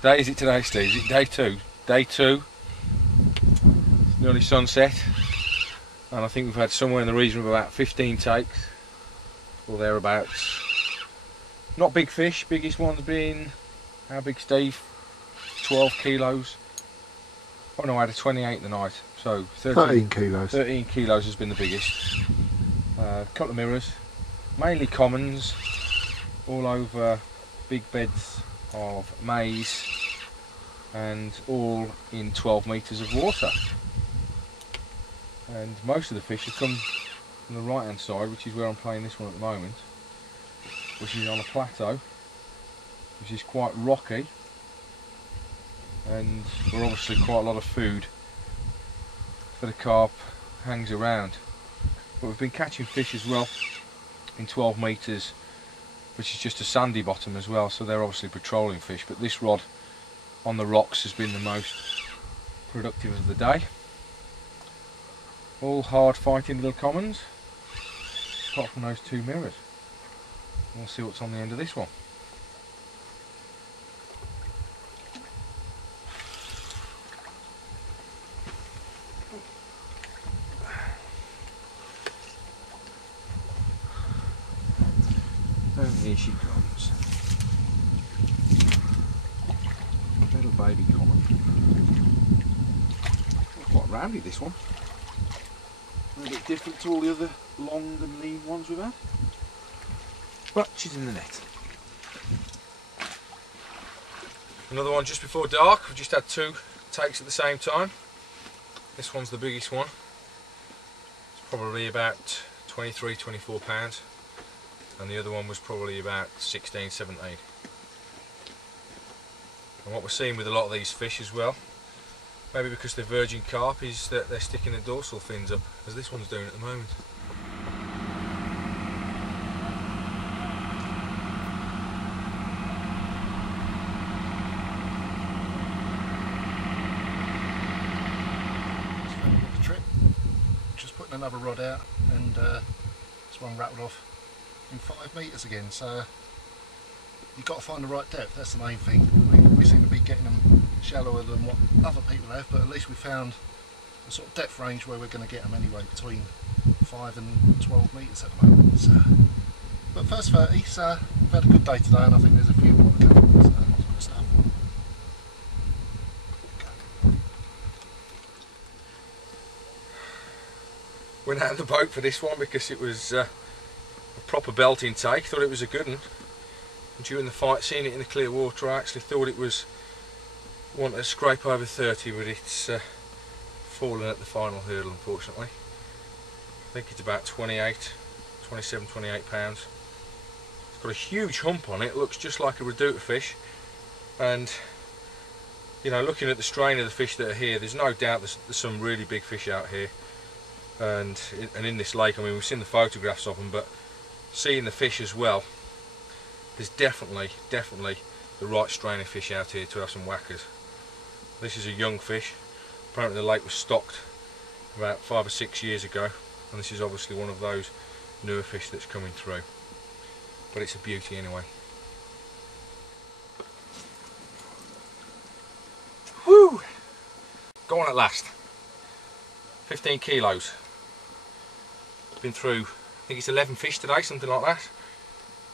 What day is it today, Steve? Is it day 2? Day 2. It's nearly sunset. And I think we've had somewhere in the region of about 15 takes. Or thereabouts. Not big fish. Biggest one's been, how big, Steve? 12 kilos. Oh no, I had a 28 the night. So 13 kilos. 13 kilos has been the biggest. A couple of mirrors. Mainly commons. All over big beds of maize. And all in 12 metres of water. And most of the fish have come from the right hand side, which is where I'm playing this one at the moment, which is on a plateau, which is quite rocky, and where obviously quite a lot of food for the carp hangs around. But we've been catching fish as well in 12 metres, which is just a sandy bottom as well, so they're obviously patrolling fish, but this rod on the rocks has been the most productive of the day. All hard fighting little commons, apart from those 2 mirrors. We'll see what's on the end of this one. And here she comes. Little baby common. Quite roundy, this one. A bit different to all the other long and lean ones we've had. But she's in the net. Another one just before dark. We've just had 2 takes at the same time. This one's the biggest one. It's probably about 23, 24 pounds. And the other one was probably about 16, 17. And what we're seeing with a lot of these fish as well, maybe because they're virgin carp, is that they're sticking their dorsal fins up, as this one's doing at the moment. The trip. Just putting another rod out, and this one rattled off in 5 metres again. So you've got to find the right depth. That's the main thing. We seem to be getting them shallower than what other people have, but at least we found a sort of depth range where we're going to get them anyway, between 5 and 12 metres at the moment. So, but first 30, so we've had a good day today, and I think there's a few more to come. So good stuff. Went out in the boat for this one because it was a proper belting take. Thought it was a good one. And during the fight, seeing it in the clear water, I actually thought it was wanted to scrape over 30, but it's fallen at the final hurdle, unfortunately. I think it's about 27, 28 pounds. It's got a huge hump on it. It looks just like a reduta fish, and you know, looking at the strain of the fish that are here, there's no doubt there's some really big fish out here, and in this lake. I mean, we've seen the photographs of them, but seeing the fish as well, there's definitely the right strain of fish out here to have some whackers. This is a young fish. Apparently the lake was stocked about 5 or 6 years ago, and this is obviously one of those newer fish that's coming through. But it's a beauty anyway. Woo! Go on at last. 15 kilos. Been through, I think it's 11 fish today, something like that.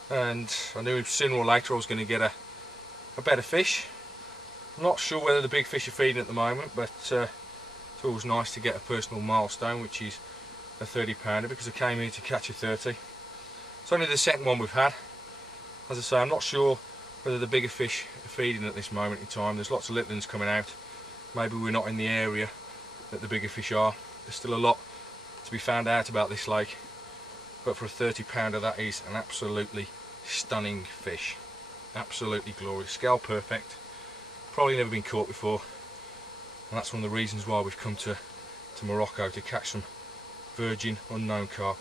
And I knew sooner or later I was going to get a better fish. I'm not sure whether the big fish are feeding at the moment, but it's always nice to get a personal milestone, which is a 30 pounder, because I came here to catch a 30. It's only the second one we've had. As I say, I'm not sure whether the bigger fish are feeding at this moment in time. There's lots of little ones coming out. Maybe we're not in the area that the bigger fish are. There's still a lot to be found out about this lake, but for a 30 pounder that is an absolutely stunning fish. Absolutely glorious, scale perfect, probably never been caught before, and that's one of the reasons why we've come to Morocco, to catch some virgin unknown carp.